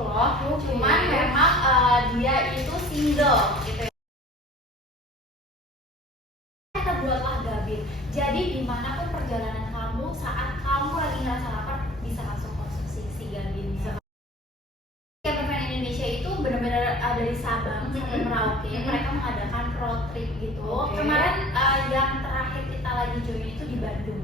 loh. Cuman memang dia itu single gitu ya. Kita buatlah Gabin. Jadi dimanapun perjalanan kamu, saat kamu lagi ngerasa lapar, bisa langsung konsumsi si Gabin. Campaign Indonesia itu benar-benar dari Sabang sampai Merauke. Mereka mengadakan road trip gitu. Kemarin yang terakhir kita lagi join itu di Bandung.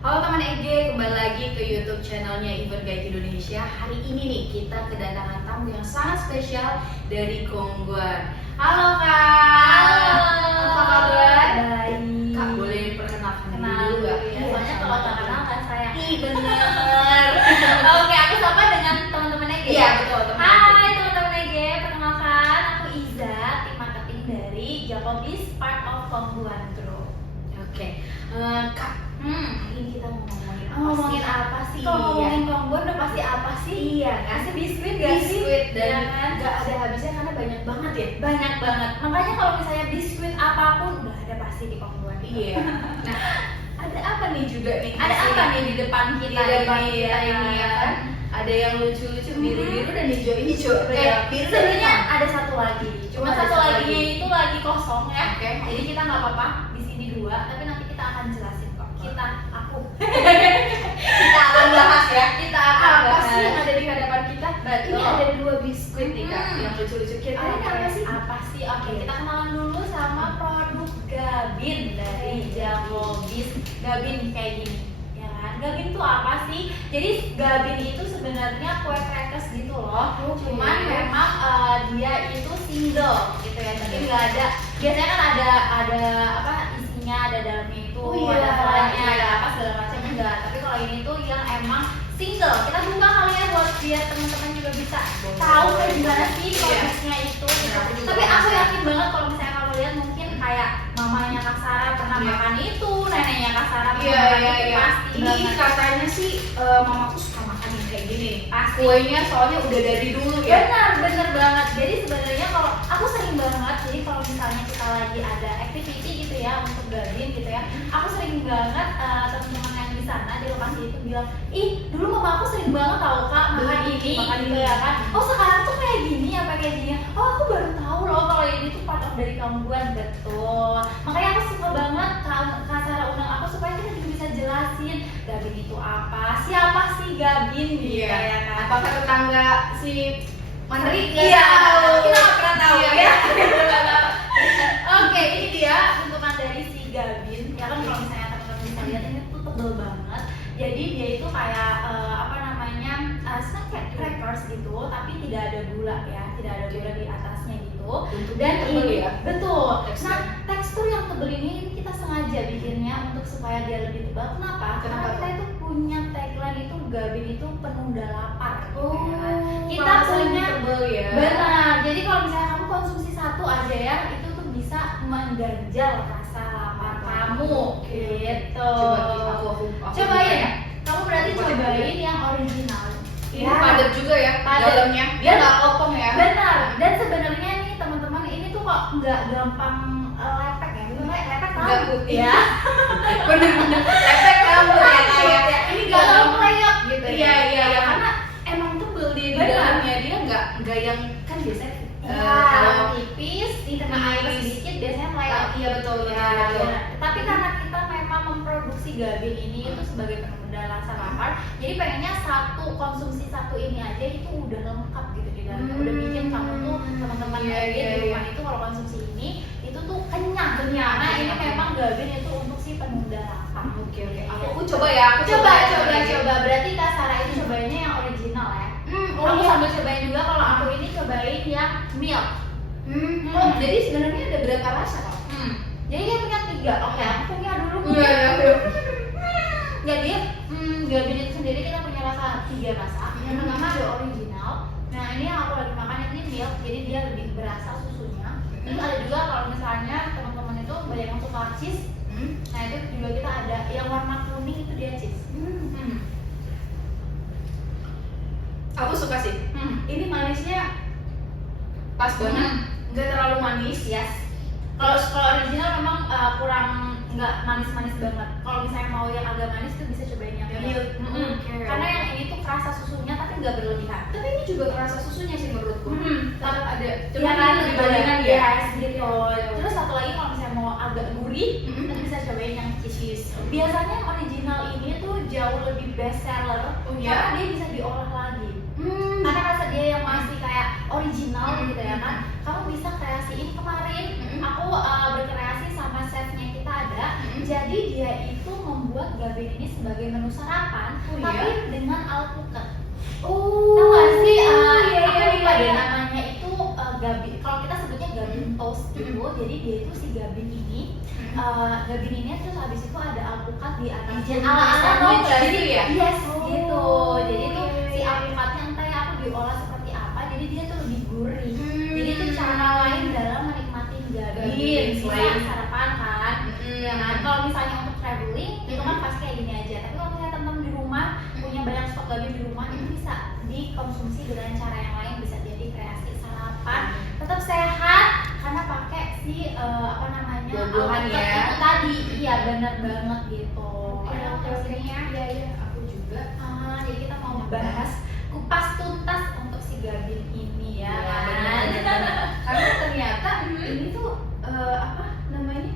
Halo teman EG, kembali lagi ke YouTube channelnya Event Guide Indonesia. Hari ini nih kita kedatangan tamu yang sangat spesial dari Kongguan. Halo Kak. Halo. Apa kabar? Baik. Kak boleh perkenalkan dulu nggak? Ya, soalnya kalau tak kenal kan saya. Ih bener. Oke, aku sapa dengan teman-teman EG. Iya betul teman. Hai teman-teman EG, perkenalkan aku Iza, tim marketing dari Jakobis, part of Kongguan Group. Oke, Kak. Hari ini kita mau ngomongin apa Ngomongin sih? apa sih? Kalau ngomongin Kongguan udah pasti apa sih? Iya, Kasih biskuit gak sih? biskuit dan Ya kan? nggak ada habisnya karena banyak banget ya. Banyak banget. Makanya kalau misalnya biskuit apapun udah ada pasti di Kongguan. Iya. Nah, ada apa nih juga nih? Ada apa nih di depan kita? Di depan ini, kita ini ya kan? Ada yang lucu-lucu biru-biru dan hijau-hijau. Biru sebenarnya ada satu lagi. Cuma Ada satu satu lagi lagi. itu lagi kosong ya. Oke. Jadi kita nggak apa-apa di sini dua, tapi nanti kita akan jelasin kok. Aku. Kita akan bahas ya. Kita akan Apa bahas. sih yang ada di hadapan kita? Betul. Ini ada dua biskuit nih Kak, Hmm. yang lucu-lucu. Kira-kira ini apa sih? Apa sih? Oke, kita kenalan dulu sama produk Gabin dari Jakobis. Gabin kayak gini, ya kan? Gabin tuh apa sih? Jadi Gabin itu sebenarnya kue crackers gitu loh. Cuman memang dia itu single gitu ya. Tapi nggak ada. Biasanya kan ada apa isinya, ada dalamnya itu, ada selainya, ada apa segala macam enggak. Tapi kalau ini tuh yang emang single. Kita buka kali ya buat biar teman-teman juga bisa tahu kayak gimana sih prosesnya itu. Tapi aku yakin banget kalau misalnya kamu lihat mungkin kayak mamanya Kak Sarah pernah makan itu, neneknya Kak Sarah pernah makan itu, pasti Ini banget. katanya sih mamaku suka makan yang kayak gini nih. Pasti. Kuenya soalnya udah dari dulu ya. Bener banget. Jadi sebenarnya kalau aku sering banget, jadi kalau misalnya kita lagi ada activity gitu ya untuk Gabin gitu ya, aku sering banget teman-teman yang di sana di lokasi itu bilang, ih dulu mama aku sering banget tahu Kak makan ini, makan gitu ini. ya kan. Oh sekarang tuh kayak gini apa kayak gini? Oh aku baru tahu loh kalau ini tuh part of dari Kongguan. Betul. Makanya aku suka banget Kak Sarah undang aku supaya kita juga bisa jelasin Gabin itu apa, siapa sih Gabin gitu ya kan. Apakah tetangga si Mandri? Iya, Kita kita nggak pernah tahu Iya, ya. iya. Oke, ini dia bentukan dari si Gabin. Ya kan kalau misalnya teman-teman bisa lihat ini tuh tebel banget. Jadi dia itu kayak apa namanya snack kayak crackers gitu, tapi tidak ada gula ya, tidak ada gula di atasnya gitu. Dan tebel ini ya. betul. Tekstur. Nah, tekstur yang tebel ini kita sengaja bikinnya untuk supaya dia lebih tebal. Kenapa? Karena Kenapa kita itu punya tagline itu Gabin itu penunda lapar. gitu ya kan. Kita Kita sering punya tebel ya. benar. Jadi kalau misalnya kamu konsumsi satu aja ya, itu tuh bisa mengganjal rasa lapar kamu. Gitu. Aku Cobain ya. Kamu berarti Aku cobain yang original. Ini padat juga ya Padat. dalamnya. Dia nggak kopong ya. Benar. Dan sebenarnya nih teman-teman ini tuh kok nggak gampang lepek ya. Sebenarnya lepek tahu Nggak putih. ya. Bener-bener efek kamu ya kayak ini Nggak nggak gampang leyot gitu ya. Iya karena emang tebel di Benar. dalamnya, dia nggak yang kan biasanya Kalau tipis, di tengah air tipis. sedikit biasanya melayang. Iya, betul. Tapi karena kita memang memproduksi Gabin ini itu sebagai penunda rasa lapar, jadi pengennya konsumsi satu ini aja itu udah lengkap gitu di dalamnya. Udah bikin kamu tuh teman-teman Iya, Gabin iya, di rumah iya. itu kalau konsumsi ini itu tuh kenyang. Karena ini memang Gabin itu untuk si penunda lapar. Oke. Aku coba ya. Coba. Berarti Kak Sarah itu cobainnya yang original ya. Aku iya. sambil cobain juga kalau aku ini cobain yang milk. Oh, jadi sebenarnya ada berapa rasa kok? Jadi dia punya 3. Oke, aku punya dulu. Iya. Jadi Gabin itu sendiri kita punya rasa 3 rasa. Yang pertama ada original. Nah ini yang aku lagi makan ini milk, jadi dia lebih berasa susunya. Terus ada juga kalau misalnya teman-teman itu banyak yang suka cheese. Nah itu juga kita ada yang warna kuning itu dia cheese. Aku suka sih. Ini manisnya pas banget. Nggak terlalu manis. Yes. Kalau original memang kurang nggak manis-manis banget. Kalau misalnya mau yang agak manis tuh bisa cobain yang milk. juga kerasa susunya sih menurutku. Tetap ada, Iya cuma kan, lebih dominan ya. yes, gitu. Terus satu lagi kalau misalnya mau agak gurih, kita bisa cobain yang cheese. Biasanya yang original ini tuh jauh lebih best seller Oh, iya? karena dia bisa diolah lagi. Karena rasa dia yang masih kayak original gitu ya kan. Kamu bisa kreasiin kemarin aku berkreasi sama chefnya kita ada. Jadi dia itu membuat gabin ini sebagai menu sarapan, Oh, tapi iya? dengan alpukat. Oh, Tahu gak sih? iya, Aku iya, lupa iya, deh iya. namanya itu gabin. Kalau kita sebutnya gabin toast gitu. Jadi dia itu si gabin ini, gabin ini terus habis itu ada alpukat di atasnya. Jadi Ala-ala sandwich novel. gitu ya? Yes, Oh, gitu. Jadi tuh iya, si iya. alpukatnya entah ya aku diolah seperti apa. Jadi dia tuh lebih gurih. Hmm. Jadi itu cara lain dalam menikmati gabin. Gabin, Selain selain- sarapan kan. Ya kan? Kalau misalnya untuk traveling itu kan pasti kayak gini aja. Tapi kalau misalnya teman-teman di rumah punya banyak stok gabin di rumah itu bisa dikonsumsi dengan cara yang lain, bisa jadi kreasi sarapan tetap sehat karena pakai si apa namanya Buah-buahan alpukat ya. itu tadi. Iya benar banget gitu. Iya, iya, aku juga. Jadi kita mau bahas kupas tuntas untuk si gabin ini ya Iya, kan? benar-benar. Karena ternyata ini tuh apa namanya,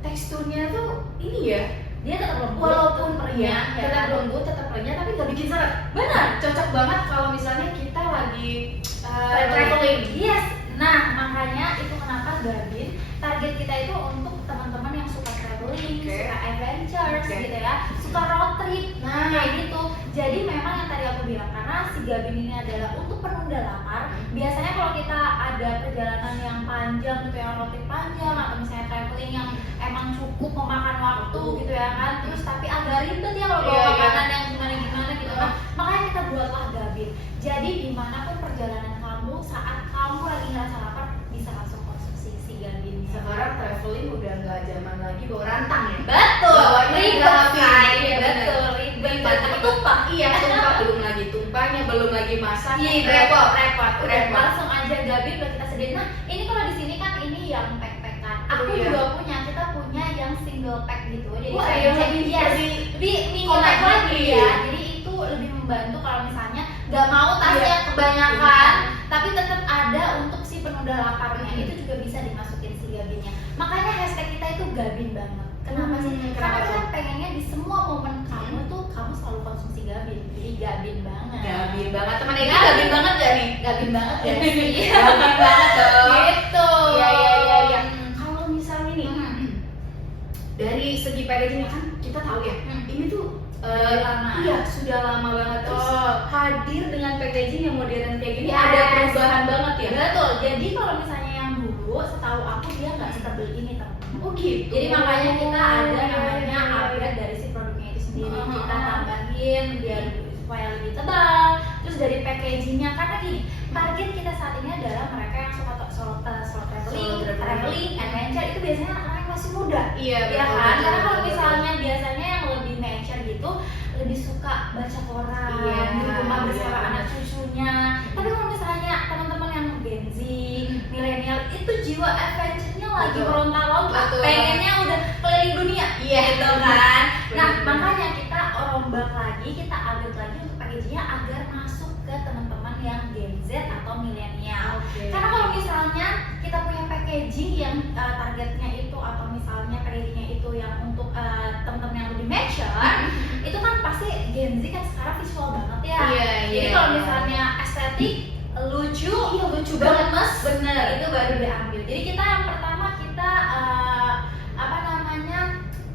teksturnya tuh ini ya, Dia tetap lembut walaupun renyah, ya tetap kan? lembut, tetap renyah, tapi nggak bikin seret. Benar. Cocok banget kalau misalnya kita lagi Traveling. Yes. Nah, makanya itu kenapa gabin target kita itu untuk teman-teman yang suka traveling, Oke. suka adventures Oke. gitu ya, suka road trip. Nah. Kayak gitu. Jadi memang yang tadi aku bilang karena si gabin ini adalah untuk penunda lapar. Biasanya kalau kita ada perjalanan yang panjang gitu, yang road trip panjang atau misalnya traveling yang emang cukup memakan waktu gitu ya kan. Terus tapi agak ribet ya kalau bawa Iya, iya. makanan yang gimana-gimana gitu kan. Makanya kita buatlah gabin. Jadi dimanapun perjalanan kamu, saat kamu lagi ngerasa lapar, bisa langsung konsumsi si gabin. Sekarang traveling udah nggak zaman lagi bawa rantang ya. Betul, Bawanya ribet gabin. kan? Iya, Betul, ribet. Tapi tumpah. Iya, tumpah, belum lagi tumpahnya, belum lagi masaknya. Iya, repot. Udah Repot. langsung aja gabin udah kita sediain. Nah, ini kalau di sini kan ini yang pack-packan. Aku Oh, iya. juga punya, kita punya yang single pack gitu. Jadi Wah, saya yang lebih- yes, lebih minimal compact lagi lagi. ya. Jadi itu lebih membantu kalau misalnya nggak mau tasnya Iya. kebanyakan, tapi tetap ada untuk si penunda laparnya. Itu juga bisa dimasukin si gabinnya. Makanya hashtag kita itu gabin banget. Kenapa sih? Kenapa Karena tuh? kita pengennya di semua momen kamu tuh kamu selalu konsumsi gabin. Jadi gabin banget. Gabin banget. Teman ini Gabin. gabin banget gak nih? Gabin banget ya sih. Gabin banget dong. Gitu. Iya, iya, iya, iya. Kalau misalnya nih, Hmm. dari segi packaging kan kita tahu ya, ini tuh Sudah lama. Iya, sudah lama banget. Terus Betul. hadir dengan packaging yang modern kayak gini, Yes. ada perubahan banget ya. Betul. Jadi kalau misalnya yang dulu, setahu aku dia nggak setebel ini teman-teman. Oh gitu. Jadi makanya kita ada namanya Iya, iya, upgrade dari si produknya itu sendiri. Uh-huh. Kita tambahin biar supaya lebih tebal. Terus dari packagingnya karena gini, target kita saat ini adalah mereka yang suka solo traveling, adventure itu biasanya anak-anak masih muda. Iya, Ya betul, kan? betul, Karena kalau betul, misalnya biasanya yang lebih mature gitu lebih suka baca koran, Iya, di rumah iya, bersama benar. anak cucunya. Tapi kalau misalnya teman-teman yang Gen Z, milenial itu jiwa adventure-nya lagi Betul. meronta-ronta, Betul. pengennya udah keliling dunia. Iya. Gitu kan? Nah, Benar. makanya kita rombak lagi, kita update lagi untuk packagingnya agar masuk ke teman-teman yang Gen Z atau milenial. Oke. Karena kalau misalnya kita punya packaging yang targetnya itu atau misalnya packagingnya itu yang untuk teman-teman yang lebih mature, itu kan pasti Gen Z kan sekarang visual banget ya. Iya, Jadi iya. kalau misalnya estetik, lucu, Iya, lucu banget, gemes, bener. itu baru diambil. Jadi kita yang pertama kita apa namanya?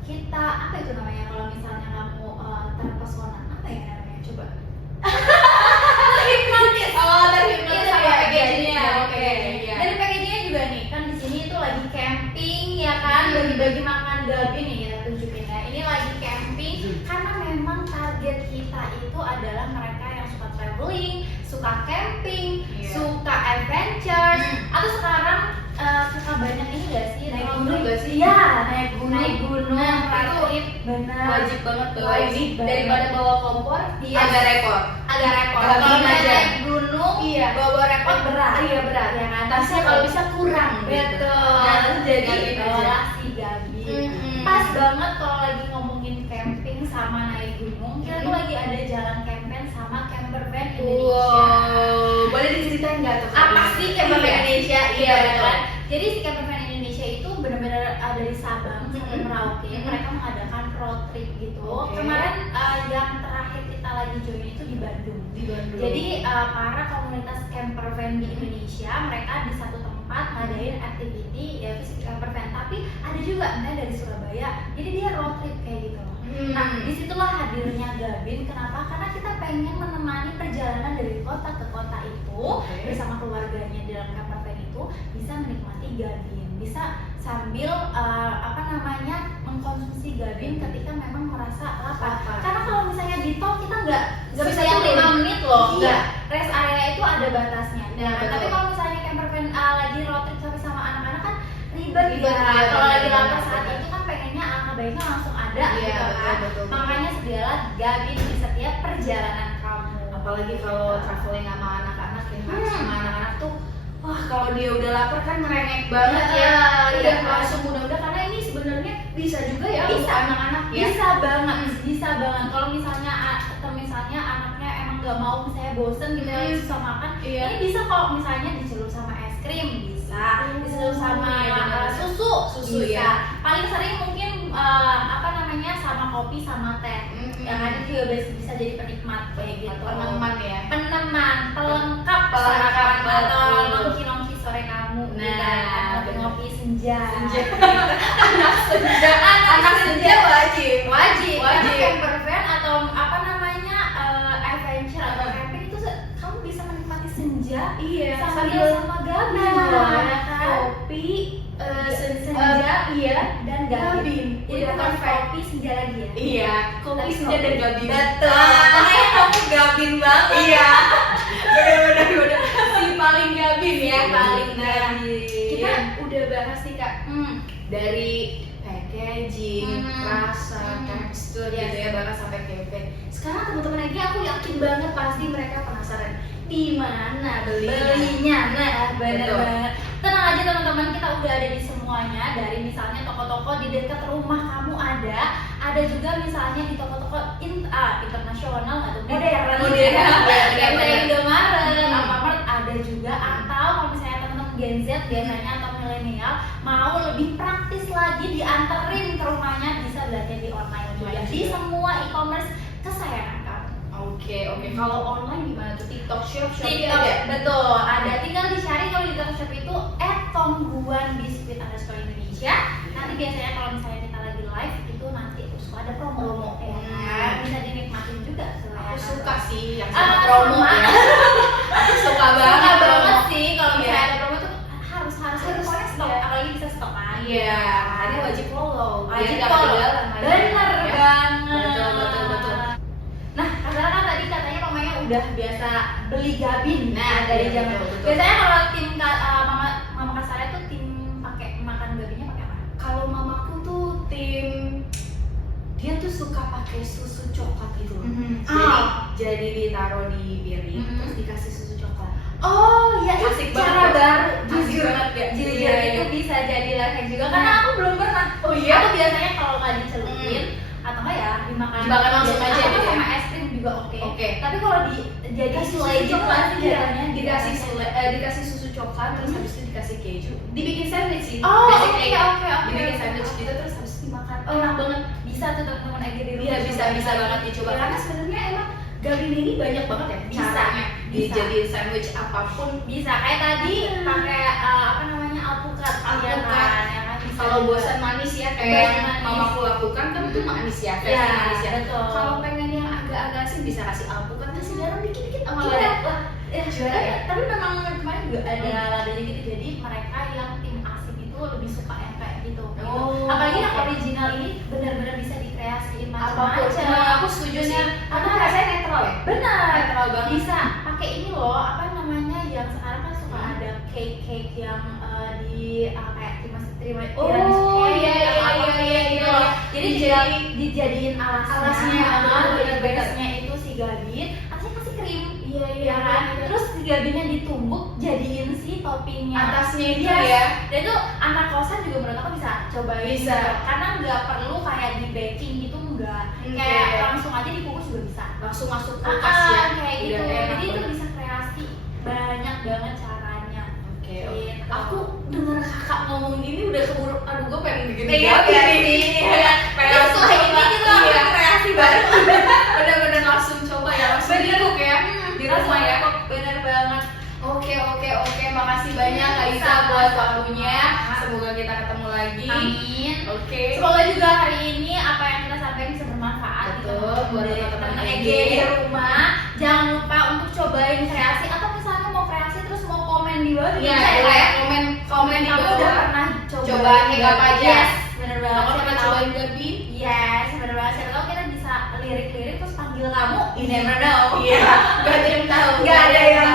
Kita apa itu namanya kalau misalnya kamu terpesona apa ya namanya? Coba. Hipnotis. Oh, terhipnotis Iya, sama iya, packagingnya. iya, Oke, iya. Dari packagingnya juga nih, kan di sini itu lagi camping ya kan, bagi-bagi makan gabin nih kita tunjukin ya. Ini lagi camping karena memang target kita itu adalah mereka yang suka traveling, suka camping, Iya. suka adventures, atau sekarang suka banyak ini gak sih? Naik traveling? gunung gak sih? Iya, naik gunung. Naik gunung, road itu trip, benar. Wajib banget bawa Wajib ini banget. daripada bawa kompor. Iya. Agak repot. Agak repot. Gabin Kalau misalnya aja. naik gunung, Iya. bawa repot berat. Iya, berat. Ya kan? Tasnya kalau bisa kurang. Betul. Nah, jadi Gabin aja. bawalah si gabin. Mm-mm. Pas banget kalau lagi ngomongin camping sama naik gunung, kita tuh lagi ada jalan campaign sama camper van Indonesia. Wow. boleh diceritain nggak tuh? Apa sih camper van Indonesia? Iya, Gitu betul. kan. Jadi si camper van Indonesia itu benar-benar dari Sabang sampai Merauke. Mereka mengadakan road trip gitu. Oke. Kemarin yang terakhir kita lagi join itu di Bandung. Di Bandung. Jadi para komunitas camper van di Indonesia mereka di satu tempat ngadain activity ya si camper van. Tapi ada juga misalnya dari Surabaya. Jadi dia road trip kayak gitu loh. Nah, disitulah hadirnya Gabin. Kenapa? Karena kita pengen menemani perjalanan dari kota ke kota itu bersama keluarganya di dalam camper van itu bisa menikmati Gabin, bisa sambil mengkonsumsi Gabin ketika memang merasa lapar. Karena kalau misalnya di tol kita nggak bisa yang 5 menit loh. Iya. Rest area itu ada batasnya. Iya, betul. Tapi kalau misalnya camper van lagi road trip sampai sama anak-anak kan ribet Ribet, ya. iya, Kalau lagi benar, lapar benar, saat benar. itu kan pengennya alangkah baiknya langsung ada Iya, gitu betul, kan. betul. Makanya sedialah Gabin di setiap perjalanan kamu. Apalagi kalau traveling sama anak-anak ya kan, sama anak-anak tuh wah kalau dia udah lapar kan ngerengek banget ya. Iya, Udah langsung mudah-mudah karena ini sebenarnya bisa juga ya Bisa. untuk anak-anak ya. Bisa banget, bisa banget. Kalau misalnya atau misalnya anaknya emang nggak mau misalnya bosen gitu ya susah makan, Iya. ini bisa kok misalnya dicelup sama es krim bisa, dicelup sama Iya, benar. susu Susu, bisa. ya. Paling sering mungkin sama kopi sama teh. Ya kan itu juga bisa jadi penikmat kayak gitu. Peneman ya. Peneman, pelengkap Pelengkap, sarapan atau betul. nongki-nongki sore kamu. Nah, gitu kan. Ngopi-ngopi senja. Anak senja. Anak senja wajib. Wajib. Wajib. Karena camper van atau adventure atau camping itu kamu bisa menikmati senja Iya. sambil sama Gabin Nah, loh, ya kan? kopi, senja iya, dan Gabin. Jadi Udah bukan perfect. kopi senja lagi ya. Iya, kopi Tapi senja dan Gabin. Betul. Ah. Makanya kamu Gabin banget. Iya. Benar-benar si paling Gabin ya. Paling Nah, Gabin. kita udah bahas nih Kak Hmm. dari packaging, rasa, tekstur Yes. gitu ya, bahkan sampai campaign. Sekarang teman-teman lagi aku yakin banget pasti mereka penasaran di mana Belinya. Nah, bener Betul. banget. Tenang aja teman-teman, kita udah ada di semuanya. Dari misalnya toko-toko di dekat rumah kamu ada juga misalnya di toko-toko internasional atau modern. Kayak Indomaret, Alfamart ada juga. Atau kalau misalnya teman-teman Gen Z biasanya atau milenial mau lebih praktis lagi dianterin ke rumahnya, bisa belanja di online juga. Iya, Di iya. semua e-commerce kesayangan kamu. Oke. Kalau online gimana tuh? TikTok Shop, Shopee TikTok, ada? betul, ada. Tinggal dicari kalau di TikTok Shop itu @tongguanbiskuit_Indonesia. Nanti biasanya kalau misalnya kita lagi live itu nanti suka ada promo. Ya kan? Bisa dinikmatin juga. Aku suka sih yang Ah, promo sama. ya. Aku suka banget Suka promo. banget sih kalau misalnya Iya. ada promo tuh harus pokoknya stok, iya. apalagi bisa stok kan. Iya, makanya wajib follow. Wajib Biar nggak follow. ketinggalan lagi. Bener Ya. banget. Betul. Nah, karena kan tadi katanya mamanya udah biasa beli Gabin. Nah, dari iya, zaman betul. biasanya kalau tim mama kasarnya tuh tim pakai makan Gabinnya pakai apa? Kalau mamaku tuh tim dia tuh suka pakai susu coklat gitu loh. Jadi ditaruh di piring terus dikasih susu coklat. Oh iya, Asik cara banget. baru. Asik Jujur, banget ya. jujur Iya, itu iya. bisa jadi lifehack juga karena aku belum pernah. Oh iya? Aku biasanya kalau nggak dicelupin atau nggak ya dimakan langsung aja atau gitu ya? sama es krim juga oke. Oke. Tapi kalau jadi Dikasih selai susu coklat, jadinya dikasih susu coklat terus habis itu dikasih keju. Dibikin sandwich sih. Oh, basically. oke. Dibikin sandwich gitu terus habis itu dimakan. Oh, Enak banget. Bisa tuh teman-teman aja di rumah. Iya, bisa banget dicoba. Iya. Karena sebenarnya emang Gabin ini banyak banget ya Bisa. caranya Bisa. dijadiin sandwich apapun. Bisa kayak tadi pakai alpukat. Alpukat. Ya kan? Bisa Kalau juga. bosan manis ya kayak Bosan yang manis. mamaku lakukan kan itu manis ya, versi Iya, manis ya. betul. Kalau pengen yang agak-agak asin bisa kasih alpukat, kasih garam dikit-dikit sama Iya. lada. Ya, Juara ya? tapi memang kemarin juga ada ladanya gitu, jadi mereka yang tim asin itu lebih suka yang kayak gitu. Oh, Apalagi yang oke. original ini benar-benar bisa dikreasiin Apapun. macam-macam. Nah, aku setuju sih. Karena rasanya netral ya. Benar. Netral banget. Bisa pakai ini loh, apa namanya yang sekarang kan suka ada cake yang di kayak tiramisu Oh, cake, iya, iya, apa iya, cake iya, gitu iya. loh. Jadi Dijadiin dijadiin alasnya, alasnya, bener-bener. base-nya itu si Gabin, atasnya kasih krim. Iya, Ya kan? Terus si Gabinnya ditumbuk jadiin si toppingnya. atasnya itu Yes. ya. Dan itu anak kosan juga menurut aku bisa cobain. Bisa. gitu. Karena nggak perlu kayak di baking gitu enggak. Oke. Kayak langsung aja dikukus juga bisa. Langsung masuk kulkas ya. Kayak gitu. Udah enak Jadi itu banget. bisa kreasi banyak banget caranya. Oke. Gitu. Aku denger kakak ngomong gini udah keburu, aduh gue pengen bikin Iya, buat iya, ini. iya. Pengen Terus setelah ini coba. kita Iya. lakukan kreasi baru. Bener-bener langsung coba ya, langsung Bener. dikuk ya di rumah ya. Bener banget. Oke, makasih banyak Kak Isa buat waktunya. Semoga kita ketemu lagi. Amin. Oke. Semoga juga hari ini apa yang kita sampaikan bisa bermanfaat Betul, buat teman-teman EG EG di rumah. Jangan lupa untuk cobain kreasi atau misalnya mau kreasi terus mau komen di bawah. Iya, bisa boleh ya. komen di Kamu bawah. udah pernah Coba hack apa aja? Yes, bener banget. Kamu pernah Siapa tahu- cobain gabin? Yes, bener banget. Siapa tahu kita bisa lirik-lirik terus panggil kamu. You never know. Iya, gak ada yang tahu. Gak ada yang